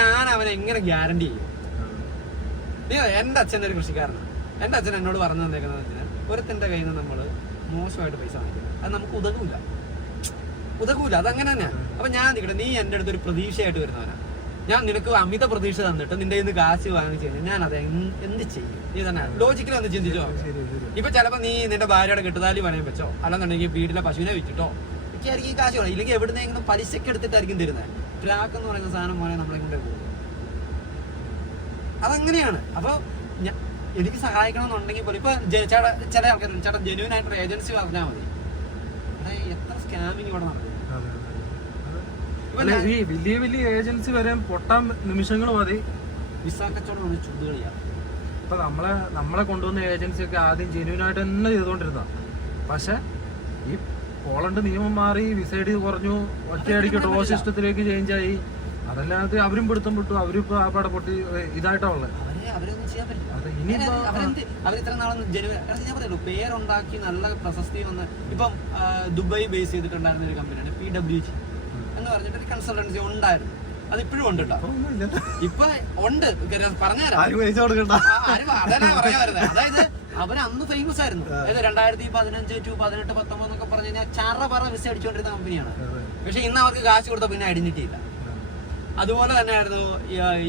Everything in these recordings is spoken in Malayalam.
ഞാൻ അവനെ എങ്ങനെ ഗ്യാരണ്ടി ചെയ്യും? എന്റെ അച്ഛൻ്റെ ഒരു കൃഷിക്കാരനാണ്. എന്റെ അച്ഛൻ എന്നോട് പറഞ്ഞു തന്നേക്കുന്നത് വെച്ചാൽ ഒരുത്തിന്റെ കയ്യിൽ നിന്ന് നമ്മള് മോശമായിട്ട് പൈസ വാങ്ങിക്കുന്നത് അത് നമുക്ക് ഉതകൂല. അതങ്ങനെ തന്നെയാണ്. അപ്പൊ ഞാൻ നിൽക്കട്ടെ, നീ എന്റെ അടുത്ത് ഒരു പ്രതീക്ഷയായിട്ട് വരുന്നവനാ. ഞാൻ നിനക്ക് അമിത പ്രതീക്ഷ തന്നിട്ട് നിന്റെ ഇന്ന് കാശ് വാങ്ങിച്ചു കഴിഞ്ഞാൽ ഞാൻ അത് എന്ത് ചെയ്യും? നീ തന്നെ ലോജിക്കലി ഒന്ന് ചിന്തിച്ചോ. ഇപ്പൊ ചിലപ്പോ നീ നിന്റെ ഭാര്യയുടെ കെട്ടുതാലി പണയം വെച്ചോ, അല്ലെന്നുണ്ടെങ്കിൽ വീട്ടിലെ പശുവിനെ വിറ്റിട്ടോ ഒക്കെയായിരിക്കും ഈ കാശ് വേണം. ഇല്ലെങ്കിൽ എവിടുന്നെങ്കിലും പലിശക്ക് എടുത്തിട്ടായിരിക്കും തരുന്നത്. ട്രാക്ക് എന്ന് പറയുന്ന സാധനം പോലെ നമ്മളെ കൊണ്ടേ പോകും. അതങ്ങനെയാണ്. അപ്പൊ എനിക്ക് സഹായിക്കണമെന്നുണ്ടെങ്കിൽ പോലും ഇപ്പൊ ചില ആൾക്കാർ ചേട്ടാ ജെന്യൂൻ ആയിട്ടൊരു ഏജൻസി പറഞ്ഞാൽ മതി. എത്ര സ്കാമിങ് ഇവിടെ നടക്കും. ഈ വലിയ വലിയ ഏജൻസി വരെ പൊട്ടാൻ നിമിഷങ്ങൾ മതി. വിസ കച്ചവടം ചുടുകളിയാണ്. ഇപ്പൊ നമ്മളെ കൊണ്ടുവന്ന ഏജൻസി ഒക്കെ ആദ്യം ജെന്യൂനായിട്ട് തന്നെ ചെയ്തുകൊണ്ടിരുന്ന, പക്ഷെ ഈ പോളണ്ട് നിയമം മാറി, വിസ ഐ ഡി കുറഞ്ഞു, ഒറ്റയടിക്ക് ഡ്രോ സിസ്റ്റത്തിലേക്ക് ചേഞ്ച് ആയി. അതല്ലാതെ അവരും പിടുത്തം വിട്ടു. അവരിപ്പോ ആ പട പൊട്ടി ഇതായിട്ടുള്ളത്. പേരുണ്ടാക്കി നല്ല പ്രശസ്തി വന്ന് ഇപ്പം ദുബായ് ബേസ് ചെയ്തിട്ടുണ്ടായിരുന്ന ഒരു കമ്പനിയാണ് PWG എന്ന് പറഞ്ഞിട്ട് ഒരു കൺസൾട്ടൻസി ഉണ്ടായിരുന്നു. അത് ഇപ്പോഴും ഉണ്ട് കേട്ടോ. ഇപ്പൊ ഉണ്ട് പറഞ്ഞുതരാം. അതായത് അവര് അന്ന് ഫേമസ് ആയിരുന്നു. അതായത് 2015 to 18, 19 എന്നൊക്കെ പറഞ്ഞു കഴിഞ്ഞാൽ ചറ വിസ അടിച്ചുകൊണ്ടിരുന്ന കമ്പനിയാണ്. പക്ഷെ ഇന്ന് അവർക്ക് കാശ് കൊടുത്ത പിന്നെ ഐഡന്റിറ്റി ഇല്ല. അതുപോലെ തന്നെയായിരുന്നു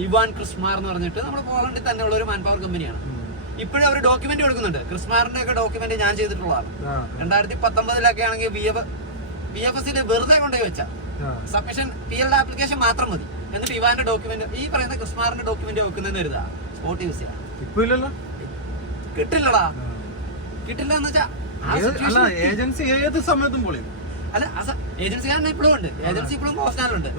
ഇവാൻ ക്രിസ്മാർ എന്ന് പറഞ്ഞിട്ട് നമ്മുടെ പോളണ്ടിൽ തന്നെ ഉള്ള ഒരു മാൻ പവർ കമ്പനിയാണ്. ഇപ്പോഴും അവർ ഡോക്യുമെന്റ് കൊടുക്കുന്നുണ്ട്. ക്രിസ്മാറിന്റെ ഒക്കെ ഡോക്യുമെന്റ് ഞാൻ ചെയ്തിട്ടുള്ളതാണ്. 2019 ആണെങ്കിൽ VFS വെറുതെ കൊണ്ടുപോയി വെച്ച സബ്മിഷൻ PL ആപ്ലിക്കേഷൻ മാത്രം മതി. എന്നിട്ട് ഇവാന്റെ ഡോക്യുമെന്റ് ഈ പറയുന്ന ക്രിസ്മാറിന്റെ ഡോക്യുമെന്റ് വെക്കുന്നതെന്ന് കരുതാ സ്പോട്ട് യൂസ് ചെയ്യാം. കിട്ടില്ലടാ. കിട്ടില്ല എന്ന് വെച്ചാൽ ഏജൻസി ഏത് സമയത്തും പൊളിയും. അല്ല ഏജൻസിക്കാരൻ ഇപ്പോഴും ഉണ്ട്. ഏജൻസി ഇപ്പോഴും ഹോസ്റ്റാലുണ്ട്.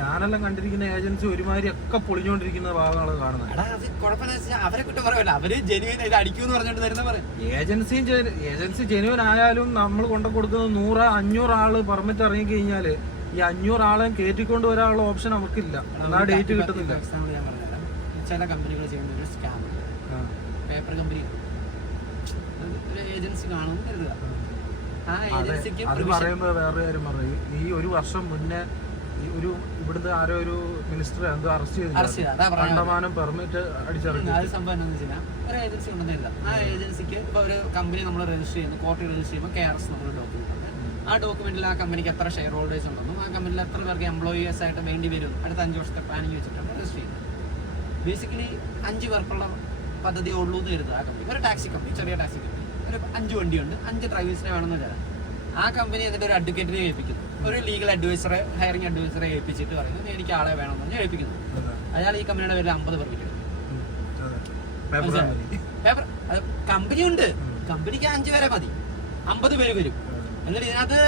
ഞാനെല്ലാം കണ്ടിരിക്കുന്ന ഏജൻസി ഒരുമാതിരി ഒക്കെ പൊളിഞ്ഞോണ്ടിരിക്കുന്ന ഭാഗങ്ങളാണ് കാണുന്നത്. അത് കുഴപ്പമില്ല. അവരെ കുറ്റം പറയല്ല. അവര് ജെന്യൂൻ അടിക്കൂന്ന് പറഞ്ഞിട്ട് തരുന്ന പറയും. ഏജൻസി ജെന്യൂൻ ആയാലും നമ്മൾ കൊണ്ടു കൊടുക്കുന്ന 100-500 ആള് പെർമിറ്റ് ഇറങ്ങി കഴിഞ്ഞാല് ഈ 500 ആളെ കയറ്റിക്കൊണ്ട് വരാനുള്ള ഓപ്ഷൻ അവർക്കില്ല. ആ ഡേറ്റ് കിട്ടുന്നില്ല. ഞാൻ പറഞ്ഞുതരാം. ചില കമ്പനികൾ ചെയ്യുന്ന ഒരു സ്കാം പേപ്പർ കമ്പനി ഒരു ഏജൻസി കാണുമെന്ന് കരുതുക. അത് പറയുമ്പോ വേറെ കാര്യം പറഞ്ഞു. ഈ ഒരു വർഷം മുന്നേ ഒരു ഇവിടുത്തെ ആരോ ഒരു മിനിസ്റ്റർ എന്തോ അറസ്റ്റ് ചെയ്തു. കണ്ടമാനം പെർമിറ്റ് അടിച്ചിറങ്ങി. അത് സംഭവം എന്താണെന്ന് വെച്ച് കഴിഞ്ഞാൽ ഒരു ഏജൻസി ഉണ്ടെന്നില്ല. ആ ഏജൻസിക്ക് ഇപ്പൊ ഒരു കമ്പനി നമ്മൾ രജിസ്റ്റർ ചെയ്യുന്നു, കോർട്ടിൽ രജിസ്റ്റർ ചെയ്യുമ്പോൾ KRS നമ്മൾ ഡോക്യുമെന്റ് ഉണ്ട്. ആ ഡോക്യുമെന്റിൽ ആ കമ്പനിക്ക് എത്ര ഷെയർ ഹോൾഡേഴ്സ് ഉണ്ടെന്നും ആ കമ്പനിയിൽ എത്ര പേർക്ക് എംപ്ലോയീസ് ആയിട്ട് വേണ്ടി വരും അടുത്ത 5 വർഷത്തെ പ്ലാനിങ് വെച്ചിട്ടാണ് രജിസ്റ്റർ ചെയ്യുന്നത്. ബേസിക്കലി 5 പേർക്കുള്ള പദ്ധതി ഉള്ളൂ എന്ന് കരുതുക. ആ കമ്പനി ഒരു ടാക്സി കമ്പനി, ചെറിയ ടാക്സി കമ്പനി, ഒരു 5 വണ്ടിയുണ്ട്, 5 ഡ്രൈവേഴ്സിനെ വേണമെന്ന് വെച്ചാൽ ആ കമ്പനി എന്നിട്ട് ഒരു അഡ്വക്കേറ്റിനെ ഏൽപ്പിക്കുന്നു. ഒരു ലീഗൽ അഡ്വൈസറെ, ഹയറിംഗ് അഡ്വൈസറെ ഏൽപ്പിച്ചിട്ട് പറയുന്നത് എനിക്ക് ആളെ വേണമെന്ന് പറഞ്ഞാൽ ഏൽപ്പിക്കുന്നു. അയാൾ ഈ കമ്പനിയുടെ പേരിൽ 50 പെർമിറ്റ് എടുക്കും. പേപ്പർ കമ്പനി ഉണ്ട്, കമ്പനിക്ക് 5 പേരെ മതി, 50 പേര് വരും. എന്നിട്ട് ഇതിനകത്ത്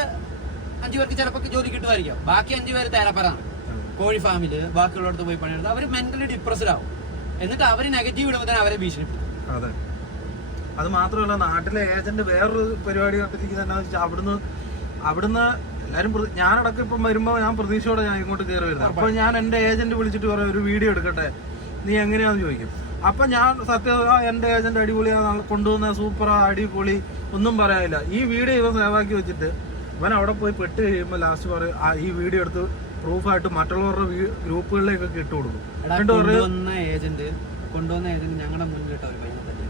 5 പേർക്ക് ചിലപ്പോൾ ജോലി കിട്ടുമായിരിക്കും. ബാക്കി 5 പേര് തേരപ്പറാണ്. കോഴി ഫാമില് ബാക്കിയുള്ളടത്ത് പോയി പണിയെടുത്ത് അവർ മെന്റലി ഡിപ്രസ്ഡ് ആവും. എന്നിട്ട് അവര് നെഗറ്റീവ് ഇടുമ്പോൾ തന്നെ അവരെ ഭീഷണിപ്പെടുത്തും. അതെ, അത് മാത്രമല്ല നാട്ടിലെ ഏജന്റ് വേറൊരു പരിപാടി കണ്ടിരിക്കുന്നത് അവിടുന്ന് എല്ലാരും ഞാനടക്കം ഇപ്പം വരുമ്പോ ഞാൻ പ്രതീക്ഷയോടെ ഞാൻ ഇങ്ങോട്ട് കയറി വരുന്നത്. അപ്പൊ ഞാൻ എന്റെ ഏജന്റ് വിളിച്ചിട്ട് പറയാം ഒരു വീഡിയോ എടുക്കട്ടെ, നീ എങ്ങനെയാന്ന് ചോദിക്കും. അപ്പൊ ഞാൻ സത്യം എന്റെ ഏജന്റ് അടിപൊളിയാ, കൊണ്ടുവന്ന സൂപ്പറാ, അടിപൊളി, ഒന്നും പറയാനില്ല. ഈ വീഡിയോ ഇവൻ സേവാക്കി വെച്ചിട്ട് ഇവൻ അവിടെ പോയി പെട്ട് കഴിയുമ്പോൾ ലാസ്റ്റ് പറയും ഈ വീഡിയോ എടുത്ത് പ്രൂഫായിട്ട് മറ്റുള്ളവരുടെ ഗ്രൂപ്പുകളിലേക്കൊക്കെ ഇട്ട് കൊടുക്കും. കൊണ്ടുവന്ന ഏജന്റ് ഞങ്ങളുടെ മുന്നിലിട്ട് ഒരു പയ്യനെ പറ്റി.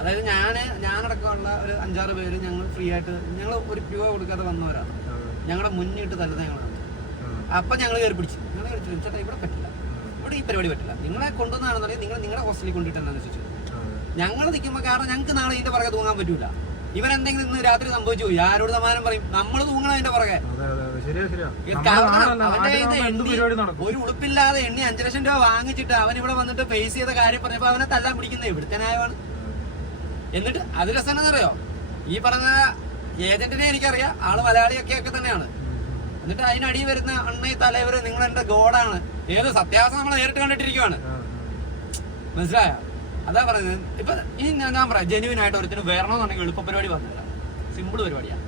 അതായത് ഞാനടക്കമുള്ള ഒരു 5-6 പേര് ഞങ്ങൾ ഫ്രീ ആയിട്ട് ഞങ്ങൾ ഒരു രൂപ കൊടുക്കാതെ വന്നവരാണ്. ഞങ്ങളുടെ മുന്നിട്ട് തല്ലുന്നത് ഞങ്ങൾ കണ്ടു. അപ്പൊ ഞങ്ങൾ കയറി പിടിച്ചു. ഞങ്ങൾ ചേട്ടാ ഇവിടെ പറ്റില്ല, ഇവിടെ ഈ പരിപാടി പറ്റില്ല, നിങ്ങളെ കൊണ്ടുവന്നാണെന്നുണ്ടെങ്കിൽ നിങ്ങൾ നിങ്ങളുടെ ഹോസ്റ്റലിൽ കൊണ്ടിട്ട് എന്താണെന്ന് വെച്ചു. ഞങ്ങൾ നിൽക്കുമ്പോൾ കാരണം ഞങ്ങൾക്ക് നാളെ ഇതിന്റെ പുറകെ തൂങ്ങാൻ പറ്റൂല. ഇവരെന്തെങ്കിലും ഇന്ന് രാത്രി സംഭവിച്ചു പോയി ആരോട് സമാനം പറയും, നമ്മൾ തൂങ്ങണം അതിന്റെ പുറകെ. ഒരു ഉടുപ്പില്ലാതെ എണ്ണി 5 ലക്ഷം രൂപ വാങ്ങിച്ചിട്ട് അവൻ ഇവിടെ വന്നിട്ട് ഫേസ് ചെയ്ത കാര്യം പറഞ്ഞപ്പോ അവനെ തല്ലാൻ പിടിക്കുന്നത് ഇവിടുത്തെ ന്യായമാണ്. എന്നിട്ട് അത് രസം എന്നറിയോ, ഈ പറഞ്ഞ ഏജന്റിനെ എനിക്കറിയാം, ആള് മലയാളിയൊക്കെ തന്നെയാണ്. എന്നിട്ട് അതിനടി വരുന്ന അണ്ണ തലവര് നിങ്ങൾ എന്റെ ഗോഡാണ്, ഏത് സത്യാവസ്ഥ നമ്മൾ നേരിട്ട് കണ്ടിട്ടിരിക്കുവാണ്. മനസ്സിലായോ? അതാ പറയുന്നത്. ഇപ്പൊ ഈ ഞാൻ പറയാം, ജെന്യൂൻ ആയിട്ട് ഒരുത്തിന് വരണമെന്നുണ്ടെങ്കിൽ എളുപ്പ പരിപാടി പറഞ്ഞില്ല, സിമ്പിൾ പരിപാടിയാണ്.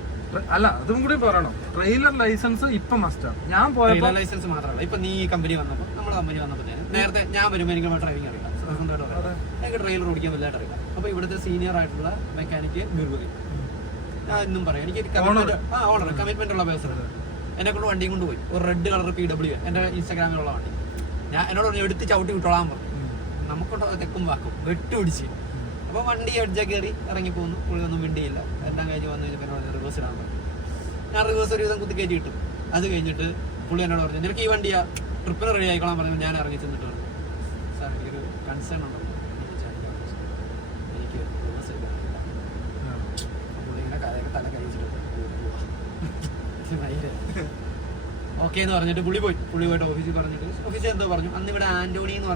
അല്ല അതും കൂടി പറയണം. ട്രെയിലർ ലൈസൻസ് ഇപ്പൊ മസ്റ്റാണ്. ഞാൻ പോയപ്പോ ലൈസൻസ് മാത്രമല്ല, ഇപ്പൊ നീ ഈ കമ്പനി വന്നപ്പോ നമ്മുടെ കമ്പനി വന്നപ്പോ നേരത്തെ ഞാൻ വരുമ്പോൾ എനിക്ക് ഡ്രൈവിംഗ് അറിയില്ല, എനിക്ക് ട്രെയിലർ ഓടിക്കാൻ വലുതായിട്ട് അറിയില്ല. അപ്പൊ ഇവിടുത്തെ സീനിയർ ആയിട്ടുള്ള മെക്കാനിക്ക് ഗുരുവരി ഞാൻ എന്നും പറയാം, എനിക്ക് ഓണർ കമ്മിറ്റ്മെന്റ് ഉള്ള പേഴ്സൺ. എന്നെ കൊണ്ട് വണ്ടിയും കൊണ്ട് പോയി. ഒരു റെഡ് കളർ PW എൻ്റെ ഇൻസ്റ്റാഗ്രാമിലുള്ള വണ്ടി. ഞാൻ എന്നോട് പറഞ്ഞു എടുത്ത് ചവിട്ടി വിട്ടോളാൻ പറഞ്ഞു. നമുക്കൊട്ട് തെക്കും വാക്കും വെട്ട് പിടിച്ച്. അപ്പോൾ വണ്ടി എഡ്ജ കയറി ഇറങ്ങിപ്പോന്നു. പുള്ളി ഒന്നും മിണ്ടിയില്ല. എല്ലാം കഴിഞ്ഞ് വന്നു കഴിഞ്ഞപ്പോൾ എന്നോട് റിവേഴ്സ് ഇടാൻ പറഞ്ഞു. ഞാൻ റിവേഴ്സ് ഒരു വിധം കുത്തി കയറ്റി കിട്ടും. അത് കഴിഞ്ഞിട്ട് പുള്ളി എന്നോട് പറഞ്ഞു നിനക്ക് ഈ വണ്ടിയാ ട്രിപ്പിന് റെഡി ആയിക്കോളാൻ പറഞ്ഞു. ഞാൻ ഇറങ്ങി ചെന്നിട്ട് പറഞ്ഞു സാർ എനിക്കൊരു കൺസേൺ ഉണ്ടല്ലോ, എനിക്ക് റിവേഴ്സ് എടുക്കാനില്ല. പുള്ളി ഇങ്ങനെ കഥയൊക്കെ തല കഴിച്ചിട്ട് ഓക്കെ എന്ന് പറഞ്ഞിട്ട് പുള്ളി പോയിട്ട് ഓഫീസിൽ പറഞ്ഞിട്ട് ഓഫീസിൽ എന്തോ പറഞ്ഞു. അന്ന് ഇവിടെ ആന്റോണി എന്ന്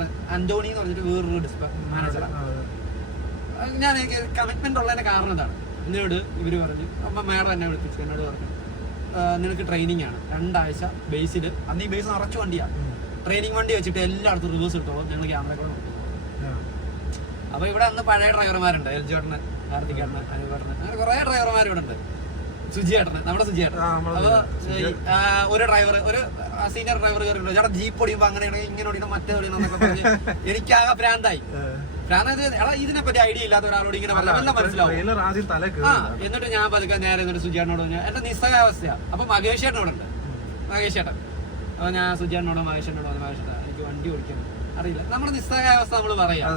പറഞ്ഞിട്ട് വേറൊരു മാനേജറാണ്. ഞാൻ എനിക്ക് കമ്മിറ്റ്മെന്റ് ഉള്ളതിന്റെ കാരണം എന്താണ്, എന്നോട് ഇവര് പറഞ്ഞു. അപ്പൊ മേഡം എന്നെ വിളിപ്പിച്ചു. എന്നോട് പറഞ്ഞു നിനക്ക് ട്രെയിനിങ് ആണ് 2 ആഴ്ച ബേസിൽ. അന്ന് ഈ ബേസ് നിറച്ച് വണ്ടിയാണ്. ട്രെയിനിങ് വണ്ടി വെച്ചിട്ട് എല്ലായിടത്തും റിവേഴ്സ് എടുത്തോളൂ, ഞങ്ങൾ ക്യാമറ കൂടെ നോക്കുന്നു. അപ്പൊ ഇവിടെ അന്ന് പഴയ ഡ്രൈവർമാരുണ്ട്. എൽജോട്ടന്, കാർത്തികേട്ടന്, അനുപേട്ടന്, അങ്ങനെ കുറെ ഡ്രൈവർമാർ ഇവിടെ ഉണ്ട്. സുജിയേട്ടന്, നമ്മുടെ സുജിയേട്ടൻ. അപ്പൊ ഒരു ഡ്രൈവർ, ഒരു സീനിയർ ഡ്രൈവർ കയറിയിട്ടുണ്ട്. ചേട്ടാ ജീപ്പ് ഓടിയുമ്പോ അങ്ങനെയാണെങ്കിൽ ഇങ്ങനെ ഓടിക്കണം, മറ്റേ ഓടിയെന്നൊക്കെ പറഞ്ഞ് എനിക്കാകെ ഭ്രാന്തായി. ഇതിനെപ്പറ്റി ഐഡിയ ഇല്ലാത്ത ഒരാളോട് ഇങ്ങനെ എല്ലാം മനസ്സിലാവും. എന്നിട്ട് ഞാൻ പതുക്കെ നേരെ എന്നിട്ട് സുജിയേട്ടനോട് പറഞ്ഞു എന്റെ നിസ്സഹാവസ്ഥയാ. അപ്പൊ മഹേഷ് ചേട്ടനോട് ഉണ്ട്, മഹേഷ് ചേട്ടൻ. അപ്പൊ ഞാൻ സുജിയേട്ടനോടോ മഹേഷേട്ടനോടോ മഹേഷ് ചേട്ടാ എനിക്ക് വണ്ടി ഓടിക്കാൻ അറിയില്ല. നമ്മുടെ നിസ്സഹാവസ്ഥ നമ്മള് പറയാ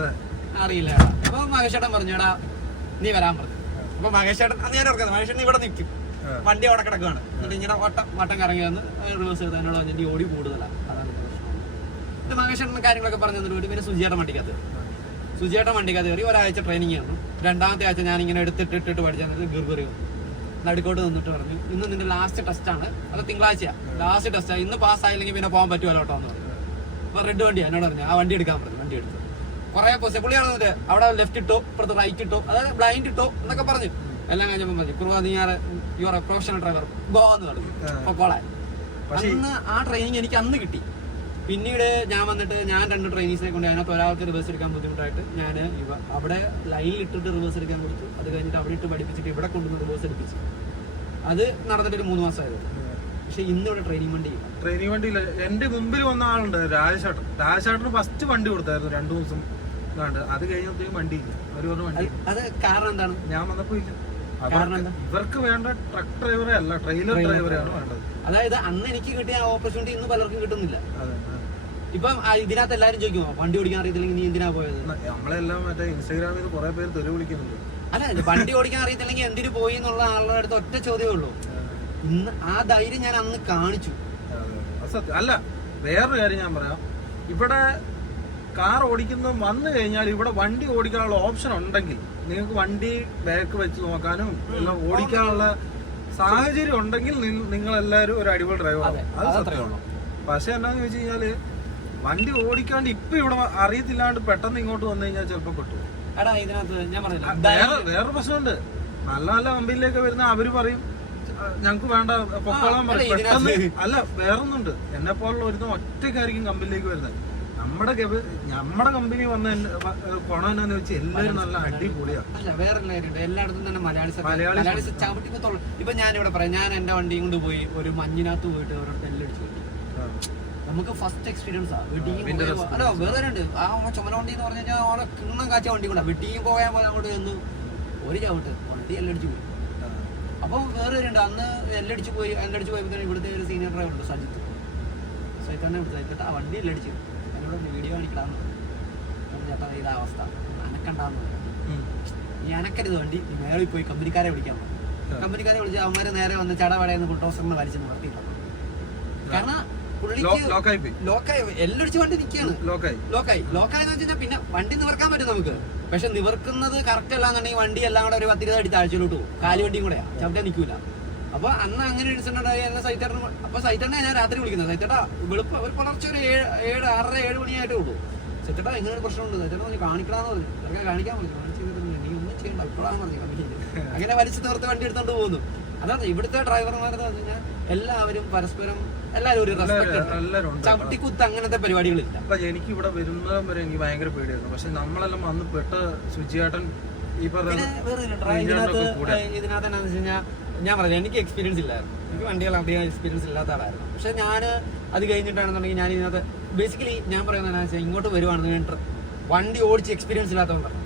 അറിയില്ല. അപ്പൊ മഹേഷ് ചേട്ടൻ പറഞ്ഞു എടാ നീ വരാൻ പറഞ്ഞു. അപ്പൊ മഹേഷ് ചേട്ടൻ അന്ന് ഞാൻ ഓർക്കുന്നത് മഹേഷ് ചേട്ടൻ ഇവിടെ നിൽക്കും, വണ്ടി അവിടെ കിടക്കുകയാണ്. എന്നിട്ട് ഇങ്ങനെ വട്ടം കറങ്ങി വന്ന് റിവേഴ്സ് ചെയ്ത് എന്നോട് പറഞ്ഞിട്ട് ഓടി കൂടുതലാണ്, അതാണ് പ്രശ്നം. മഹേഷ് ചേട്ടൻ കാര്യങ്ങളൊക്കെ പറഞ്ഞു തന്നിട്ട് പിന്നെ സുജിയേട്ടൻ വണ്ടിക്കകത്ത് കയറി. ഒരാഴ്ച ട്രെയിനിങ് ആയിരുന്നു. 2ാമത്തെ ആഴ്ച ഞാൻ ഇങ്ങനെ എടുത്തിട്ട് പഠിച്ചു ഗിർഗറി നടുക്കോട്ട് നിന്നിട്ട് പറഞ്ഞു ഇന്ന് നിന്റെ ലാസ്റ്റ് ടെസ്റ്റാണ്, അത് തിങ്കളാഴ്ചയാണ് ലാസ്റ്റ് ടെസ്റ്റാണ്, ഇന്ന് പാസ്സായില്ലെങ്കിൽ പിന്നെ പോകാൻ പറ്റുമല്ലോ കേട്ടോ എന്ന് പറഞ്ഞു. അപ്പൊ റെഡ് വണ്ടിയാണ് എന്നോട് പറഞ്ഞു ആ വണ്ടി എടുക്കാൻ പറഞ്ഞു. വണ്ടി എടുത്തു കുറെ പുള്ളി പറഞ്ഞിട്ട് അവിടെ ലെഫ്റ്റ് ഇട്ടോ ഇപ്പുറത്ത് റൈറ്റ് ഇട്ടോ, അതായത് ബ്ലൈൻഡ് ഇട്ടോ എന്നൊക്കെ പറഞ്ഞു. എല്ലാം കഴിഞ്ഞപ്പോൾ പറഞ്ഞു കുറുവ നീ your A professional driver go എന്ന് പറഞ്ഞു. പൊക്കോളാൻ അന്ന് ആ ട്രെയിനിങ് എനിക്ക് അന്ന് കിട്ടി. പിന്നീട് ഞാൻ വന്നിട്ട് ഞാൻ 2 ട്രെയിനീസിനെ കൊണ്ട് അതിനകത്ത് ഒരാൾക്ക് റിവേഴ്സ് എടുക്കാൻ ബുദ്ധിമുട്ടായിട്ട് ഞാൻ അവിടെ ലൈനിൽ ഇട്ടിട്ട് റിവേഴ്സ് എടുക്കാൻ കൊടുത്തു. അത് കഴിഞ്ഞിട്ട് അവിടെ ഇട്ട് പഠിപ്പിച്ചിട്ട് ഇവിടെ കൊണ്ടുവന്ന് റിവേഴ്സ് എടുപ്പിച്ചു. അത് നടന്നിട്ട് ഒരു 3 മാസമായത്. പക്ഷെ ഇന്ന് ഇവിടെ ട്രെയിനിങ് വണ്ടിയില്ല. എന്റെ മുമ്പിൽ വന്ന ആളുണ്ട് രാജേട്ടന് ഫസ്റ്റ് വണ്ടി കൊടുത്തായിരുന്നു 2 ദിവസം. അത് കഴിഞ്ഞപ്പോഴത്തേക്കും വണ്ടിയില്ല. അത് കാരണം എന്താണ്? ഞാൻ വന്നപ്പോ ഇല്ല. ഇവർക്ക് വേണ്ട ട്രക്ക് ഡ്രൈവറെ അല്ല, ട്രെയിലർ ഡ്രൈവറെയാണ് വേണ്ടത്. അതായത് അന്ന് എനിക്ക് കിട്ടിയ ഓപ്പർച്യൂണിറ്റി ഇന്ന് പലർക്കും കിട്ടുന്നില്ല. ഇപ്പം ഇതിനകത്ത് എല്ലാരും ചോദിക്കുമോ വണ്ടി ഓടിക്കാൻ അറിയത്തില്ലെങ്കിൽ നീ എന്തിനാ പോയത്? നമ്മളെല്ലാം മറ്റേ ഇൻസ്റ്റാഗ്രാമിൽ കുറെ പേര് തെറി വിളിക്കുന്നുണ്ട്. അല്ല വണ്ടി ഓടിക്കാൻ അറിയത്തില്ലെങ്കിൽ എന്തിനു പോയി എന്നുള്ള ആളുടെ അടുത്ത് ഒറ്റ ചോദ്യമേ ഉള്ളൂ. ഇന്ന് ആ ധൈര്യം ഞാൻ അന്ന് കാണിച്ചു. അല്ല വേറൊരു കാര്യം ഞാൻ പറയാം, ഇവിടെ കാർ ഓടിക്കുന്ന വന്നു കഴിഞ്ഞാൽ ഇവിടെ വണ്ടി ഓടിക്കാനുള്ള ഓപ്ഷൻ ഉണ്ടെങ്കിൽ നിങ്ങൾക്ക് വണ്ടി ബാക്ക് വെച്ച് നോക്കാനും എല്ലാം ഓടിക്കാനുള്ള സാഹചര്യം ഉണ്ടെങ്കിൽ നിങ്ങൾ എല്ലാവരും ഒരു അടിപൊളി ഡ്രൈവർ. അത് സത്യമാണ്. പക്ഷെ എന്താന്ന് വെച്ച് കഴിഞ്ഞാല് വണ്ടി ഓടിക്കാണ്ട് ഇപ്പൊ ഇവിടെ അറിയത്തില്ലാണ്ട് പെട്ടെന്ന് ഇങ്ങോട്ട് വന്നു കഴിഞ്ഞാൽ ചിലപ്പോ പെട്ടു. വേറെ പ്രശ്നമുണ്ട്. നല്ല നല്ല കമ്പനിയിലേക്ക് വരുന്ന അവര് പറയും ഞങ്ങക്ക് വേണ്ട പൊക്കോളാൻ പറയും പെട്ടെന്ന്. അല്ല വേറൊന്നുണ്ട്, എന്നെ പോലുള്ള ഒരു ഒറ്റയ്ക്കായിരിക്കും കമ്പനിയിലേക്ക് വരുന്നത്. നമ്മുടെ കമ്പനി വന്ന ഗുണം എന്നാന്ന് വെച്ചാൽ എല്ലാവരും നല്ല അടിപൊളിയാണ്. അല്ല വേറെ എല്ലായിടത്തും തന്നെ മലയാളി ചവിട്ടിപ്പത്തോളം. ഇപ്പൊ ഞാനിവിടെ പറയാം, ഞാൻ എന്റെ വണ്ടിയും കൊണ്ട് പോയി ഒരു മഞ്ഞിനകത്ത് പോയിട്ട് ഓരോരുത്തർ എല്ലാം അടിച്ചു കിട്ടി. നമുക്ക് ഫസ്റ്റ് എക്സ്പീരിയൻസ് ആണ്. അല്ല വേറെ ഉണ്ട് ആ ചുമല വണ്ടി എന്ന് പറഞ്ഞു കഴിഞ്ഞാൽ ഓരോ കിണ്ണം കാച്ച വണ്ടി കൂടെ വെട്ടിയും പോയാൽ പോലെ അങ്ങോട്ട് ചെന്നു ഒരു ചവിട്ട് വണ്ടി എല്ലാം അടിച്ചു പോയി. അപ്പൊ വേറെ ഉണ്ട് അന്ന് എല്ലാം അടിച്ചു പോയി. എല്ലാം അടിച്ചു പോയപ്പോൾ ഇവിടുത്തെ ഒരു സീനിയർ ഡ്രൈവർ ഉണ്ട് സജിത്ത് സജിത്തിട്ട് ആ വണ്ടി എല്ലാം അടിച്ചു. വീഡിയോ കാണിക്കടാന്ന് ചേട്ടാ ഇതാ അവസ്ഥ അനക്കണ്ടാന്ന്. ഈ അനക്കരുത് വണ്ടി മേളിൽ പോയി കമ്പനിക്കാരെ വിളിക്കാൻ പോകും. കമ്പനിക്കാരെ വിളിച്ച് അവന്മാരെ നേരെ വന്ന് ചടവടയെന്ന് ബുൾഡോസറിന് വലിച്ചു നിർത്തിയിട്ടുണ്ട്. കാരണം പുള്ളിക്ക് ലോക്കായി എല്ലടിച്ച് വണ്ടി നിൽക്കുകയാണ്. ലോക്കായെന്ന് വെച്ചാൽ പിന്നെ വണ്ടി നിവർക്കാൻ പറ്റും നമുക്ക്. പക്ഷെ നിവർക്കുന്നത് കറക്റ്റ് അല്ലാന്നുണ്ടെങ്കിൽ വണ്ടി എല്ലാം കൂടെ ഒരു 10-20 അടി താഴ്ചയിലോട്ട് പോകും. കാലുവണ്ടിയും കൂടെയാ, ചവിട്ടാൻ നിൽക്കൂല. അപ്പൊ അന്ന് അങ്ങനെ ഒരു ഇൻസിഡന്റ് ഉണ്ടായി. എന്നെ സൈത്തേട്ടൻ, അപ്പൊ സൈത്തേട്ടനെ ഞാൻ രാത്രി വിളിക്കുന്നത്. സൈത്തേട്ടാ വെളുപ്പ് ഒരു പുലർച്ചെ ഒരു 6:30-7 മണിയായിട്ടേ ഉള്ളൂ. സൈത്തേട്ടാ ഇങ്ങനെ ഒരു പ്രശ്നമുണ്ട്. സൈത്തേട്ടൻ പറഞ്ഞു കാണിക്കടാന്ന് പറഞ്ഞു. അതൊക്കെ കാണിക്കാൻ പറഞ്ഞു. നീ ഒന്നും ചെയ്യണ്ട ഇപ്പോഴാന്ന് പറഞ്ഞു. അങ്ങനെ വലിച്ചു തീർത്ത് വണ്ടി എടുത്തോണ്ട് പോകുന്നു. അതാണ് ഇവിടുത്തെ ഡ്രൈവർമാരെന്ന് പറഞ്ഞു കഴിഞ്ഞാൽ എല്ലാവരും പരസ്പരം എല്ലാവരും ഒരു റെസ്പെക്ട്. ചവിട്ടിക്കുത്ത് അങ്ങനത്തെ പരിപാടികളില്ല. അപ്പൊ എനിക്ക് ഇവിടെ വരുന്നതും വരെ എനിക്ക് ഭയങ്കര പേടിയായിരുന്നു. പക്ഷെ നമ്മളെല്ലാം വന്ന് പെട്ട സുജിയേട്ടൻ ഈ പറഞ്ഞ ഇതിനകത്ത് എന്നാന്ന് വെച്ച് കഴിഞ്ഞാൽ ഞാൻ പറഞ്ഞു എനിക്ക് എക്സ്പീരിയൻസ് ഇല്ലായിരുന്നു. എനിക്ക് വണ്ടികൾ അധികം എക്സ്പീരിയൻസ് ഇല്ലാത്ത ആളായിരുന്നു. പക്ഷെ ഞാൻ അത് കഴിഞ്ഞിട്ടാണെന്നുണ്ടെങ്കിൽ ഞാൻ ഇതിനകത്ത് ബേസിക്കലി ഞാൻ പറയുന്നത് എന്താണെന്ന് വെച്ചാൽ ഇങ്ങോട്ട് വരുവാണെന്ന് ഞാൻ വണ്ടി ഓടിച്ച് എക്സ്പീരിയൻസ് ഇല്ലാത്തതുകൊണ്ടാണ്.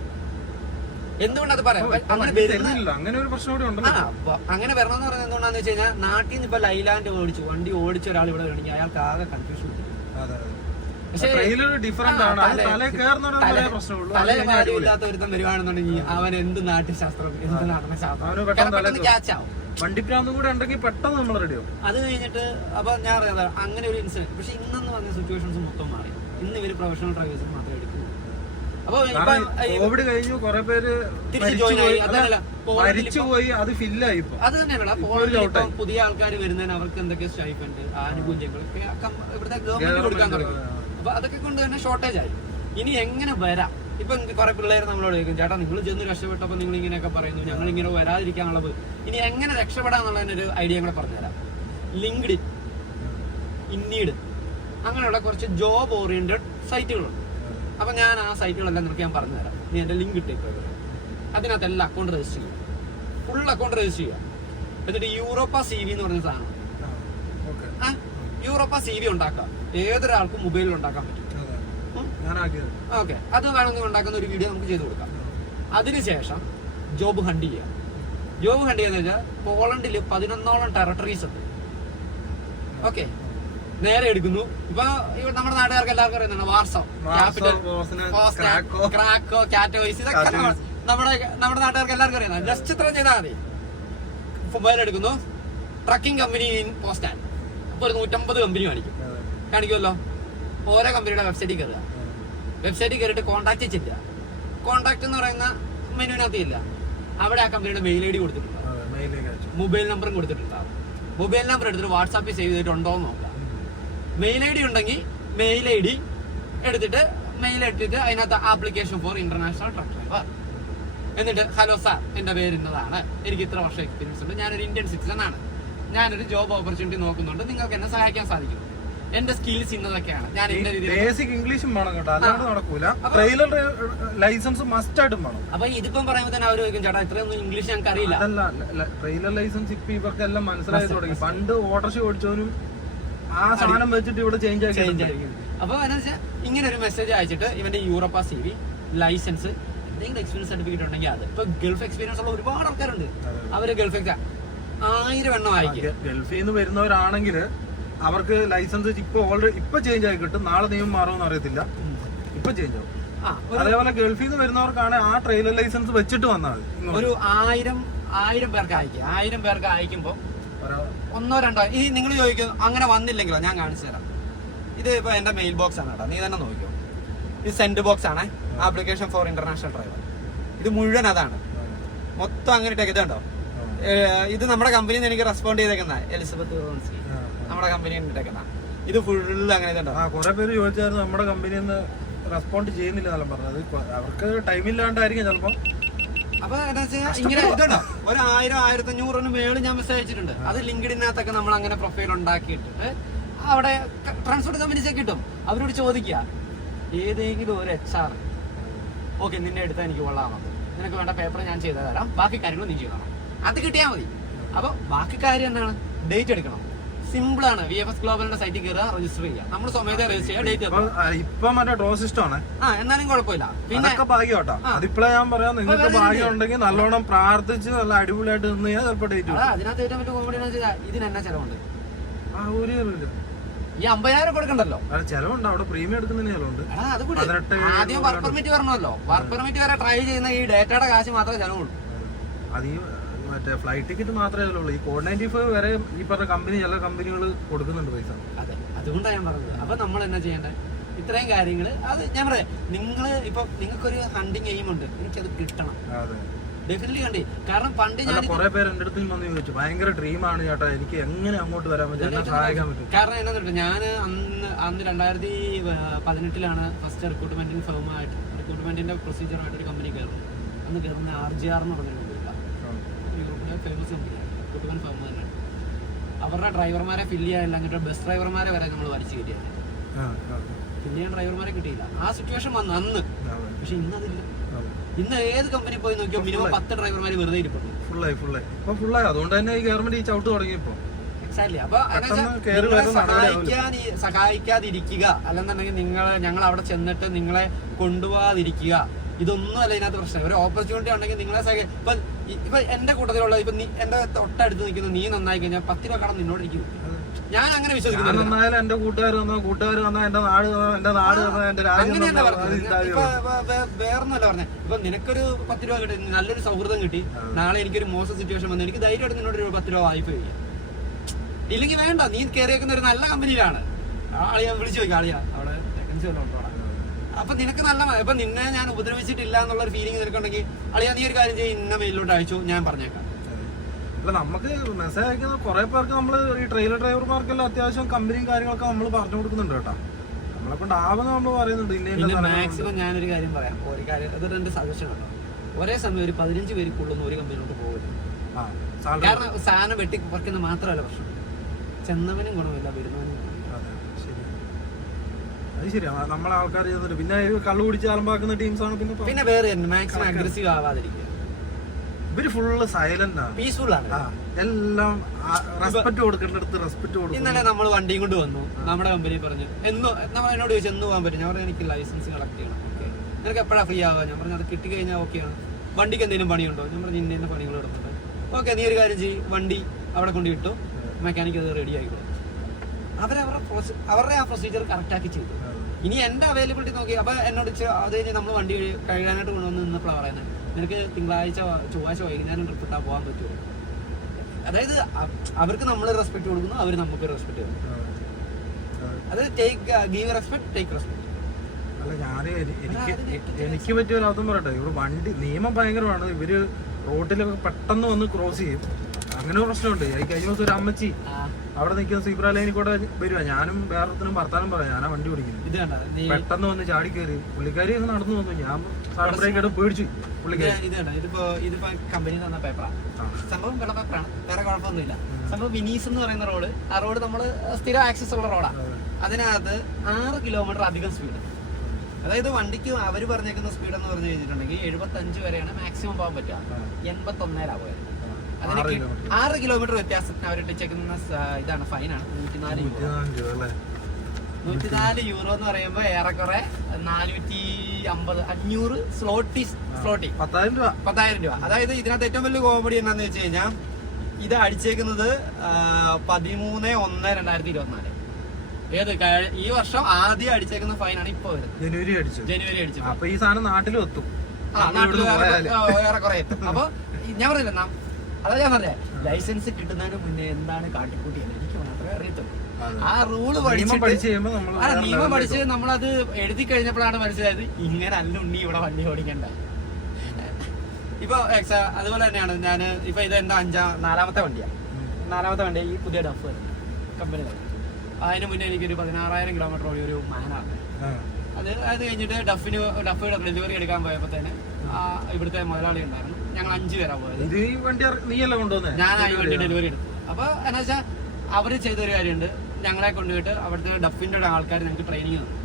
എന്തുകൊണ്ടത് പറയാം അങ്ങനെ തരുന്നില്ല. അങ്ങനെ ഒരു പ്രശ്നം കൂടി ഉണ്ടല്ലോ. അങ്ങനെ വരണമെന്ന് പറയുന്നത് എന്തുകൊണ്ടാന്ന് വെച്ച് കഴിഞ്ഞാൽ നാട്ടിൽ നിന്ന് ഇപ്പൊ ലൈലാൻഡ് വണ്ടി ഓടിച്ച ഒരാൾ ഇവിടെ വേണമെങ്കിൽ അയാൾക്ക് ആകെ കൺഫ്യൂഷൻ. പക്ഷേ തലയില്ലാത്ത ഒരുത്തം വരുവാണെന്നുണ്ടെങ്കിൽ അവൻ എന്ത് നാട്യശാസ്ത്രം എന്ത് നടനശാസ്ത്രം ക്യാച്ചാവും. വണ്ടിപ്രാന്തും കൂടെ ഉണ്ടെങ്കിൽ പെട്ടെന്ന് നമ്മൾ റെഡിയാവും. അത് കഴിഞ്ഞിട്ട് അപ്പൊ ഞാൻ അറിയാം അങ്ങനെ ഒരു ഇൻസിഡന്റ്. പക്ഷെ ഇന്നെന്ന് പറഞ്ഞ സിറ്റുവേഷൻസ് മൊത്തം മാറി. ഇന്ന് ഇവര് പ്രൊഫഷണൽ ഡ്രൈവേഴ്സ് മാത്രമേ എടുക്കുള്ളൂ. അപ്പൊ കോവിഡ് കഴിഞ്ഞു, കുറെ പേര് മരിച്ചുപോയി, അത് ഫില്ലായി. അത് തന്നെയാണ് പുതിയ ആൾക്കാർ വരുന്നതിന് അവർക്ക് എന്തൊക്കെ സ്റ്റൈഫൻഡ് ആനുകൂല്യങ്ങളൊക്കെ ഇവിടുത്തെ ഗവൺമെന്റ് കൊടുക്കാൻ തുടങ്ങി. അപ്പൊ അതൊക്കെ കൊണ്ട് തന്നെ ഷോർട്ടേജ് ആയി. ഇനി എങ്ങനെ വരാം? ഇപ്പൊ കുറെ പിള്ളേർ നമ്മളോട് ചോദിക്കും, ചേട്ടാ നിങ്ങൾ ചെന്ന് രക്ഷപ്പെട്ടപ്പോ നിങ്ങൾ ഇങ്ങനെയൊക്കെ പറയുന്നു, ഞങ്ങൾ ഇങ്ങനെ വരാതിരിക്കാനുള്ളത്. ഇനി എങ്ങനെ രക്ഷപ്പെടാന്നുള്ളതിനൊരു ഐഡിയ കൂടെ പറഞ്ഞുതരാം. ലിങ്ക്ഡിൻ, ഇന്നീഡ് അങ്ങനെയുള്ള കുറച്ച് ജോബ് ഓറിയന്റഡ് സൈറ്റുകളുണ്ട്. അപ്പൊ ഞാൻ ആ സൈറ്റുകളെല്ലാം നിനക്ക് ഞാൻ പറഞ്ഞു തരാം. നീ എന്റെ ലിങ്ക് ഇട്ടേക്ക്. അതിനകത്ത് എല്ലാം അക്കൗണ്ട് രജിസ്റ്റർ ചെയ്യുക, ഫുൾ അക്കൗണ്ട് രജിസ്റ്റർ ചെയ്യുക. എന്നിട്ട് യൂറോപ്പ CV എന്ന് പറഞ്ഞ സാധനം, യൂറോപ്പ CV ഉണ്ടാക്കാം. ഏതൊരാൾക്കും മൊബൈലിൽ ഉണ്ടാക്കാൻ പറ്റും. ഓക്കെ, അത് വേണമെങ്കിൽ ഉണ്ടാക്കുന്ന ഒരു വീഡിയോ നമുക്ക് ചെയ്ത് കൊടുക്കാം. അതിനുശേഷം ജോബ് ഹണ്ട് ചെയ്യാം. ജോബ് ഹണ്ട് ചെയ്യാന്ന് വെച്ചാൽ പോളണ്ടിൽ 11ഓളം ടെറിട്ടറീസ് ഉണ്ട്. ഓക്കെ, നേരെ എടുക്കുന്നു. ഇപ്പൊ നമ്മുടെ നാട്ടുകാർക്ക് എല്ലാവർക്കും അറിയുന്നതാണ് വാർസോ, ക്യാപിറ്റൽ, ക്രാക്കോ, കാറ്റോയിസ്, ഇതൊക്കെ നമ്മുടെ നാട്ടുകാർക്ക് എല്ലാവർക്കും അറിയുന്നതാണ്. ജസ്റ്റ് ഇത്ര ചെയ്താൽ മതി. മൊബൈൽ എടുക്കുന്നു, ട്രക്കിംഗ് കമ്പനി ഇൻ പോസ്റ്റാൻ. അപ്പൊ ഒരു 150 കമ്പനി കാണിക്കുമല്ലോ. ഓരോ കമ്പനിയുടെ വെബ്സൈറ്റിൽ കയറുക. വെബ്സൈറ്റിൽ കയറിയിട്ട് കോൺടാക്ട് ചെയ്യുക. കോൺടാക്ട് എന്ന് പറയുന്ന മെനുവിനകത്ത് ഇല്ല. അവിടെ ആ കമ്പനിയുടെ മെയിൽ ID കൊടുത്തിട്ടുണ്ടാവും, മൊബൈൽ നമ്പറും കൊടുത്തിട്ടുണ്ടാവും. മൊബൈൽ നമ്പർ എടുത്തിട്ട് വാട്സാപ്പിൽ സേവ് ചെയ്തിട്ടുണ്ടോ എന്ന് നോക്കാം. മെയിൽ ID ഉണ്ടെങ്കിൽ മെയിൽ ID എടുത്തിട്ട് അതിനകത്ത് application for international truck driver. എന്നിട്ട് ഹലോ സാർ, എന്റെ പേര് ഇന്നതാണ്, എനിക്ക് ഇത്ര വർഷം എക്സ്പീരിയൻസ് ഉണ്ട്, ഞാനൊരു ഇന്ത്യൻ സിറ്റിസൺ ആണ്, ഞാനൊരു ജോബ് ഓപ്പർച്യൂണിറ്റി നോക്കുന്നുണ്ട്, നിങ്ങൾക്ക് എന്നെ സഹായിക്കാൻ സാധിക്കും, എന്റെ സ്കിൽസ് ഇന്നതൊക്കെയാണ്, ഞാൻ ഇന്ന രീതിയിൽ. ബേസിക് ഇംഗ്ലീഷും വേണം കേട്ടോ, അല്ലാണ്ട് നടക്കൂല. ട്രെയിലർ ലൈസൻസ് മസ്റ്റ് ആയിട്ടും വേണം. അപ്പൊ ഇതിപ്പം പറയുമ്പോൾ തന്നെ അവർ ചോദിക്കും, ചേട്ടാ ഇത്രയൊന്നും ഇംഗ്ലീഷ് ഞങ്ങൾക്ക് അറിയില്ല. അതല്ല, ട്രെയിലർ ലൈസൻസ് ഇപ്പൊ ഇവർക്കെല്ലാം മനസ്സിലായി തുടങ്ങി. പണ്ട് ഓട്ടോറിക്ഷ ഓടിച്ചവനും ആ സാധനം വെച്ചിട്ട് ഇവിടെ ചേഞ്ച് ആയിരിക്കും. അപ്പൊ എന്താ വെച്ചാൽ ഇങ്ങനെ ഒരു മെസ്സേജ് അയച്ചിട്ട് ഇവന്റെ യൂറോപ്പ CV, ലൈസൻസ്, എന്തെങ്കിലും എക്സ്പീരിയൻസ് സർട്ടിഫിക്കറ്റ് ഉണ്ടെങ്കിൽ അത്. ഇപ്പൊ ഗൾഫ് എക്സ്പീരിയൻസ് ഉള്ള ഒരുപാട് ആൾക്കാരുണ്ട്. അവര് ഗൾഫ് 1000 എണ്ണം അയക്കും. ഗൾഫിൽ നിന്ന് വരുന്നവരാണെങ്കിൽ അവർക്ക് ലൈസൻസ് ഇപ്പൊ ചേഞ്ച് ആയി കിട്ടും. നാളെ നിയമം മാറുമെന്ന് അറിയത്തില്ല, ഇപ്പൊ ചേഞ്ച് ആവും. അതേപോലെ ഗൾഫിൽ നിന്ന് വരുന്നവർക്കാണ് ആ ട്രെയിലർ ലൈസൻസ് വെച്ചിട്ട് വന്നാൽ ഒരു 1000 പേർക്ക് അയക്കും. 1000 പേർക്ക് അയക്കുമ്പോ 1-2 ഈ നിങ്ങൾ ചോദിക്കും അങ്ങനെ വന്നില്ലെങ്കിലോ, ഞാൻ കാണിച്ചു തരാം. ഇത് ഇപ്പൊ എന്റെ മെയിൽ ബോക്സ് ആണ് കേട്ടോ, നീ തന്നെ നോക്കിയോ. ഇത് സെൻഡ് ബോക്സ് ആണ്, ആപ്ലിക്കേഷൻ ഫോർ ഇന്റർനാഷണൽ ഡ്രൈവർ. ഇത് മുഴുവൻ അതാണ്, മൊത്തം അങ്ങനെ ഇതുണ്ടോ. ഇത് നമ്മുടെ കമ്പനിയിൽ നിന്ന് എനിക്ക് റെസ്പോണ്ട് ചെയ്തേക്കുന്ന എലിസബത്ത് റോൺസ്കി, നമ്മുടെ കമ്പനിയിൽ നിന്ന് ഇട്ടേക്കുന്ന. ഇത് ഫുള്ള് അങ്ങനെ ഇതുണ്ടോ. കുറെ പേര് ചോദിച്ചായിരുന്നു നമ്മുടെ കമ്പനിയിൽ നിന്ന് റെസ്പോണ്ട് ചെയ്യുന്നില്ല എന്നെല്ലാം പറഞ്ഞത്. അവർക്ക് ടൈമില്ലാണ്ടായിരിക്കും ചിലപ്പോ. അപ്പൊ എന്താ വെച്ചാൽ ഇങ്ങനെ ഇതുണ്ടോ, 1000-1500 മേളിൽ ഞാൻ മെസ്സേജ് അയച്ചിട്ടുണ്ട്. അത് ലിങ്ക്ഡിനകത്തൊക്കെ നമ്മൾ അങ്ങനെ പ്രൊഫൈൽ ഉണ്ടാക്കിയിട്ട് അവിടെ ട്രാൻസ്പോർട്ട് കമ്പനീസ് കിട്ടും. അവരോട് ചോദിക്കുക, ഏതെങ്കിലും ഒരു HR ഓക്കെ നിന്നെ എടുത്താൽ എനിക്ക് കൊള്ളാമെന്ന്, നിനക്ക് വേണ്ട പേപ്പർ ഞാൻ ചെയ്തു തരാം, ബാക്കി കാര്യങ്ങൾ നീ ചെയ്യണം, അത് കിട്ടിയാൽ മതി. അപ്പൊ ബാക്കി കാര്യം എന്താണ്, ഡേറ്റ് എടുക്കണം. സിമ്പിൾ ആണ്. VFS ഗ്ലോബലിന്റെ സൈറ്റിൽ കയറുക, രജിസ്റ്റർ ചെയ്യുക. നമ്മൾ സ്വമേധയാ രജിസ്റ്റർ ചെയ്യുക, ഡേറ്റ് ഇപ്പൊ മറ്റേ ഡ്രോ സിസ്റ്റം ആണ്. എന്നാലും കുഴപ്പമില്ല. പിന്നെ ഭാഗ്യോട്ടാ, അതിപ്പോഴേ ഞാൻ പറയാം, നിങ്ങൾക്ക് ഭാഗ്യം ഉണ്ടെങ്കിൽ നല്ലോണം പ്രാർത്ഥിച്ച് നല്ല അടിപൊളിയായിട്ട് നിന്ന് കഴിഞ്ഞാൽ ചിലപ്പോൾ ഡേറ്റ്. അതിനകത്ത് ഏറ്റവും വലിയ കോമഡി എന്ന് വെച്ചാൽ ഇതിന് എന്നാ ചെലവുണ്ട്? ഈ 50,000 കൊടുക്കണ്ടല്ലോ, ചെലവുണ്ട്. അവിടെ പ്രീമിയം എടുക്കുന്നതിന് ചെലവുണ്ട്. ആദ്യം വർക്ക് പെർമിറ്റ് പറഞ്ഞല്ലോ. വർക്ക് പെർമിറ്റ് വരെ ട്രൈ ചെയ്യുന്ന ഈ ഡേറ്റയുടെ കാശ് മാത്രമേ ചെലവുള്ളൂ. അത് ഈ മറ്റേ ഫ്ലൈറ്റ് ടിക്കറ്റ് മാത്രമേ ചെലവുള്ളൂ. ഈ കോഡ് 95 വരെ ഈ പറഞ്ഞ കമ്പനി, ചില കമ്പനികൾ കൊടുക്കുന്നുണ്ട് പൈസ. അതെ, അതുകൊണ്ടാണ് ഞാൻ പറഞ്ഞത്. അപ്പൊ നമ്മൾ എന്നാ ചെയ്യേണ്ടത്, ഇത്രയും കാര്യങ്ങൾ. അത് ഞാൻ പറയാം, ഇപ്പൊ നിങ്ങൾക്കൊരു ഹണ്ടിങ് എയിം ഉണ്ട്, എനിക്കത് കിട്ടണം. ഡെഫിനറ്റ്ലി കണ്ടി. കാരണം പണ്ട് ഞാൻ കുറെ പേര് എന്റെ അടുത്ത് വന്ന് ചോദിച്ചു, ഭയങ്കര ഡ്രീമാണ് ചേട്ടാ, എനിക്ക് എങ്ങനെ അങ്ങോട്ട് വരാൻ പറ്റും, എന്നെ സഹായിക്കാൻ പറ്റും. കാരണം എന്താ, ഞാൻ അന്ന് 2018 ഫസ്റ്റ് റിക്രൂട്ട്മെന്റിന്റെ പ്രൊസീജിയറായിട്ട് ഒരു കമ്പനി കയറുന്നത്. അന്ന് കയറുന്ന RGR എന്ന് പറഞ്ഞൊരു യൂറോപ്പിലെ ഫേമസ് കമ്പനിയാണ്, റിക്രൂട്ട്മെന്റ് ഫേം തന്നെയാണ്. അവരുടെ ഡ്രൈവർമാരെ ഫില്ല് ചെയ്യാനില്ല, അങ്ങോട്ട് ബസ് ഡ്രൈവർമാരെ വരെ നമ്മൾ വലിച്ചു കയറ്റിയാണ്. ഫില്ല് ചെയ്യാൻ ഡ്രൈവർമാരെ കിട്ടിയില്ല. ആ സിറ്റുവേഷൻ വന്നു അന്ന്. പക്ഷെ ഇന്നതില്ല. ഇന്ന് ഏത് കമ്പനി പോയി നോക്കിയോ മിനിമം 10 ഡ്രൈവർമാർ വെറുതെ ഇരിപ്പുണ്ട്. ഫുള്ളായി. അതുകൊണ്ട് തന്നെ ഈ ഗവൺമെന്റ് ഈ ചവിട്ട് തുടങ്ങിയപ്പോ എക്സാക്ട്ലി. അപ്പൊ സഹായിക്കാതിരിക്കുക, അല്ലെന്നുണ്ടെങ്കിൽ ഞങ്ങൾ അവിടെ ചെന്നിട്ട് നിങ്ങളെ കൊണ്ടുപോകാതിരിക്കുക, ഇതൊന്നും അല്ല ഇതിനകത്ത് പ്രശ്നം. ഒരു ഓപ്പർച്യൂണിറ്റി ഉണ്ടെങ്കിൽ നിങ്ങളെ ഇപ്പൊ എന്റെ കൂട്ടത്തിലുള്ള ഇപ്പൊ എന്റെ തൊട്ടടുത്ത് നിൽക്കുന്ന നീ നന്നായി കഴിഞ്ഞാൽ 10 രൂപ കടം നിന്നോട് ഇരിക്കും. ഞാൻ അങ്ങനെ വിശ്വസിക്കുന്നു. നന്നായാലും എന്റെ കൂട്ടുകാർ വന്നാൽ എന്റെ നാട് എന്റെ രാജ്യം. ഇപ്പൊ വേറൊന്നുമല്ല പറഞ്ഞത്. ഇപ്പൊ നിനക്കൊരു 10 രൂപ കിട്ടി, നല്ലൊരു സൗഹൃദം കിട്ടി, നാളെ എനിക്കൊരു മോശം സിറ്റുവേഷൻ വന്നു, എനിക്ക് ധൈര്യമായിട്ട് നിന്നോട് ഒരു 10 രൂപ വായ്പ ചെയ്യാം. ഇല്ലെങ്കിൽ വേണ്ട, നീ കയറിയേക്കുന്ന ഒരു നല്ല കമ്പനിയിലാണ്, ആളിയാ വിളിച്ചു നോക്കാം, ആളിയാ അവിടെ വേക്കൻസി വല്ലതും ഉണ്ടോ. അപ്പൊ നിനക്ക് നല്ല, ഇപ്പൊ നിന്നെ ഞാൻ ഉപദ്രവിച്ചിട്ടില്ല എന്നുള്ളൊരു ഫീലിംഗ് നിനക്കുണ്ടെങ്കിൽ അളിയാ നീ ഒരു കാര്യം ചെയ്യും, ഇന്ന മെയിലോട്ട് അയച്ചു, ഞാൻ പറഞ്ഞേക്കാം. അല്ല, നമുക്ക് മെസ്സേജ് അയക്കുന്ന കുറെ പേർക്ക് നമ്മള് ഈ ട്രെയിലർ ഡ്രൈവർമാർക്കെല്ലാം അത്യാവശ്യം കമ്പനിയും കാര്യങ്ങളൊക്കെ നമ്മൾ പറഞ്ഞു കൊടുക്കുന്നുണ്ട് കേട്ടോ. നമ്മളെ കൊണ്ട് ആവുന്ന നമ്മൾ പറയുന്നുണ്ട്. പിന്നെ മാക്സിമം ഞാനൊരു കാര്യം പറയാം, ഒരു കാര്യം അതൊരു എന്റെ സജഷൻ ഉണ്ടോ, ഒരേ സമയം ഒരു 15 പേർക്കുള്ളൊന്നും ഒരു കമ്പനിയിലോട്ട് പോകരുത്. കാരണം സാധനം വെട്ടി കുറയ്ക്കുന്ന മാത്രമല്ല പ്രശ്നം, ചെന്നവനും ഗുണമില്ല, വരുന്നവനും. അത് ശരിയാ, നമ്മളെ ആൾക്കാർ ചെയ്യുന്നുണ്ട്. പിന്നെ കള്ളു കുടിച്ച് അലമ്പാക്കുന്ന ടീംസാണ്. പിന്നെ വേറെ മാക്സിമം അഗ്രസീവ് ആവാതിരിക്കുക. ഇവര് ഫുള്ള് സൈലന്റ് ആണ്, പീസ്ഫുൾ ആണ്, എല്ലാം റെസ്പെക്ട് കൊടുക്കേണ്ടടുത്ത് റെസ്പെക്ട് കൊടുക്കും. ഇന്നലെ നമ്മൾ വണ്ടിയും കൊണ്ട് വന്നു, നമ്മുടെ കമ്പനി പറഞ്ഞു എന്നോട് ചോദിച്ചു എന്ന് പോകാൻ പറ്റും. ഞാൻ പറഞ്ഞു എനിക്ക് ലൈസൻസ് കളക്ട് ചെയ്യണം. ഓക്കെ, നിനക്ക് എപ്പോഴാണ് ഫ്രീ ആവുക? ഞാൻ പറഞ്ഞു അത് കിട്ടി കഴിഞ്ഞാൽ ഓക്കെയാണ്. വണ്ടിക്ക് എന്തെങ്കിലും പണിയുണ്ടോ? ഞാൻ പറഞ്ഞു ഇന്ന പണികൾ എടുക്കുന്നുണ്ട്. ഓക്കെ, നീ ഒരു കാര്യം ചെയ്യും, വണ്ടി അവിടെ കൊണ്ട് കിട്ടും, മെക്കാനിക്ക് അത് റെഡി ആയിക്കോളും. അവരുടെ ആ പ്രൊസീജിയർ കറക്റ്റാക്കി ചെയ്തു. ഇനി എന്റെ അവൈലബിലിറ്റി നോക്കി. അപ്പൊ എന്നോട് അത് കഴിഞ്ഞ് നമ്മൾ വണ്ടി കഴുകാനായിട്ട് കൊണ്ടുവന്ന് നിന്നപ്പോഴാണ് പറയുന്നത്, നിനക്ക് തിങ്കളാഴ്ച ചൊവ്വാഴ്ച വൈകുന്നേരം ട്രിപ്പ് ഇട്ടാൽ പോകാൻ പറ്റുമോ? അതായത് അവർക്ക് നമ്മൾ റെസ്പെക്ട് കൊടുക്കുന്നു, അവർ നമുക്ക് റെസ്പെക്ട് കൊടുക്കുന്നു. അത് ഗീവ് റെസ്പെക്ട്, ടേക്ക് റെസ്പെക്ട്. അല്ല, എനിക്ക് പറ്റിയ ഒരു അർത്ഥം പറയട്ടെ, ഇവിടെ വണ്ടി നിയമം ഭയങ്കരമാണ്. ഇവര് റോഡിലൊക്കെ പെട്ടെന്ന് വന്ന് ക്രോസ് ചെയ്യും. അങ്ങനെ ഒരു പ്രശ്നമുണ്ട്. കഴിഞ്ഞ ദിവസം ഒരു അമ്മച്ചി അവിടെ നിൽക്കുന്ന സീബ്ര ലൈനിൽ കൂടെ വരുവാ, ഞാനും വേറൊരുത്തിനും ഭർത്താനും പറയാം, ഞാനാ വണ്ടി ഓടിക്കുന്നത്. പെട്ടെന്ന് വന്ന് ചാടി കയറി, പുള്ളിക്കാരി നടന്നു വന്നു. ഞാൻ ബ്രേക്ക് എടുത്ത് പേടിച്ചു. ഇതിപ്പോ കമ്പനി തന്ന പേപ്പറാണ്, സംഭവം വെള്ള പേപ്പറാണ്, വേറെ കുഴപ്പമൊന്നുമില്ല. സംഭവം വിനീസ് എന്ന് പറയുന്ന റോഡ്, ആ റോഡ് നമ്മള് സ്ഥിരം ആക്സസ് ഉള്ള റോഡാണ്. അതിനകത്ത് 6 കിലോമീറ്റർ അധികം സ്പീഡ്. അതായത് വണ്ടിക്ക് അവര് പറഞ്ഞേക്കുന്ന സ്പീഡ് എന്ന് പറഞ്ഞു കഴിഞ്ഞിട്ടുണ്ടെങ്കിൽ 75 വരെയാണ് മാക്സിമം പോകാൻ പറ്റുക. 81 പോയത്. അതിന് 6 കിലോമീറ്റർ വ്യത്യാസത്തിന് അവർ ഇട്ടേക്കുന്ന ഇതാണ്, ഫൈനാണ് 104 യൂറോ എന്ന് പറയുമ്പോ ഏറെക്കുറെ 450-500 സ്ലോട്ടി 10,000 രൂപ. അതായത് ഇതിനകത്ത് ഏറ്റവും വലിയ കോമഡി എന്താന്ന് വെച്ച് കഴിഞ്ഞാൽ ഇത് അടിച്ചേക്കുന്നത് 13/1/2024. ഏത് ഈ വർഷം ആദ്യം അടിച്ചേക്കുന്ന ഫൈനാണ് ഇപ്പൊ വരുന്നത്. ജനുവരി അടിച്ചു. അപ്പൊ ഈ സാധനം നാട്ടിലും എത്തും, ഏറെക്കുറെ എത്തും. അപ്പൊ ഞാൻ പറഞ്ഞില്ല, അതാ ഞാൻ പറഞ്ഞേ, ലൈസൻസ് കിട്ടുന്നതിന് മുന്നേ എന്താണ് കാട്ടിക്കൂട്ടിയത് എനിക്ക് മാത്രമേ അറിയത്തുള്ളൂ. ആ റൂള് നിയമം പഠിച്ച് നമ്മളത് എഴുതി കഴിഞ്ഞപ്പോഴാണ് മനസ്സിലായത് ഇങ്ങനെ അല്ല ഉണ്ണി ഇവിടെ വണ്ടി ഓടിക്കണ്ട. ഇപ്പൊ അതുപോലെ തന്നെയാണ് ഞാൻ ഇപ്പൊ ഇത് എന്റെ 4ാമത്തെ വണ്ടിയാണ്. 4ാമത്തെ വണ്ടി ഈ പുതിയ ഡഫ് കമ്പനി. അതിന് മുന്നേ എനിക്കൊരു 16,000 കിലോമീറ്റർ ഓടിയ ഒരു മാനാണ്. അത് കഴിഞ്ഞിട്ട് ഡഫിയുടെ ഡെലിവറി എടുക്കാൻ പോയപ്പോ തന്നെ ഇവിടുത്തെ മുതലാളി ഉണ്ടായിരുന്നു. ഞങ്ങൾ 5 പേരാ പോയത്. ഞാൻ ഈ വണ്ടി ഡെലിവറി എടുത്തു. അപ്പൊ എന്നാ വെച്ചാൽ അവര് ചെയ്തൊരു കാര്യമുണ്ട്, ഞങ്ങളെ കൊണ്ടുപോയിട്ട് അവിടുത്തെ ഡഫിന്റെ ആൾക്കാർ ഞങ്ങൾക്ക് ട്രെയിനിങ് തന്നു,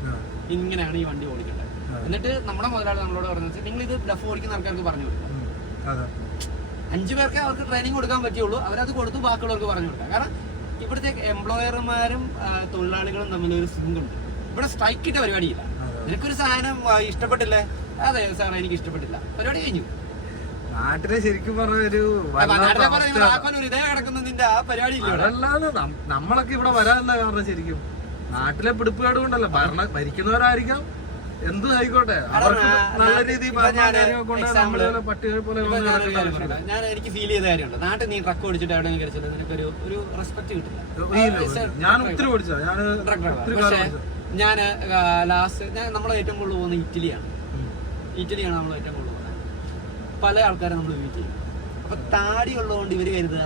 ഇങ്ങനെയാണ് ഈ വണ്ടി ഓടിക്കേണ്ടത്. എന്നിട്ട് നമ്മുടെ മുതലാളി നമ്മളോട് പറഞ്ഞത്, നിങ്ങൾ ഇത് ഡഫ് ഓടിക്കുന്ന ആൾക്കാർക്ക് പറഞ്ഞു കൊടുക്കുക. 5 പേർക്ക് അവർക്ക് ട്രെയിനിങ് കൊടുക്കാൻ പറ്റുള്ളൂ. അവരത് കൊടുത്തു ബാക്കിയുള്ളവർക്ക് പറഞ്ഞു കൊടുക്കുക. കാരണം ഇവിടുത്തെ എംപ്ലോയർമാരും തൊഴിലാളികളും തമ്മിലൊരു സിങ്കുണ്ട്. ഇവിടെ സ്ട്രൈക്ക് ഇട്ട പരിപാടിയില്ല. നിനക്കൊരു സാധനം ഇഷ്ടപ്പെട്ടില്ലേ, അതെ സാർ എനിക്ക് ഇഷ്ടപ്പെട്ടില്ല, പരിപാടി കഴിഞ്ഞു. നാട്ടിലെ ശരിക്കും പറഞ്ഞൊരു നമ്മളൊക്കെ ഇവിടെ വരാനല്ല കാരണം. ശരിക്കും നാട്ടിലെ പിടിപ്പുകാട് കൊണ്ടല്ല, ഭരിക്കുന്നവരായിരിക്കാം, എന്തും ആയിക്കോട്ടെ, നല്ല രീതിയിൽ ഞാൻ എനിക്ക് ഫീൽ ചെയ്ത കാര്യമുണ്ട്. നാട്ടിൽ നീ ട്രക്ക് ഓടിച്ചിട്ട് എവിടെയെങ്കിലും കഴിച്ചത് നിനക്കൊരു റെസ്പെക്ട് കിട്ടില്ല. ഞാൻ ഒത്തിരി ഓടിച്ച ഞാൻ ലാസ്റ്റ് നമ്മളെ ഏറ്റവും കൂടുതൽ പോകുന്നത് ഇറ്റലിയാണ് നമ്മൾ ഏറ്റവും കൂടുതൽ പോകുന്നത്. പല ആൾക്കാരെ നമ്മൾ മീറ്റ് ചെയ്യും. അപ്പൊ താടി ഉള്ളതുകൊണ്ട് ഇവര് കരുതുക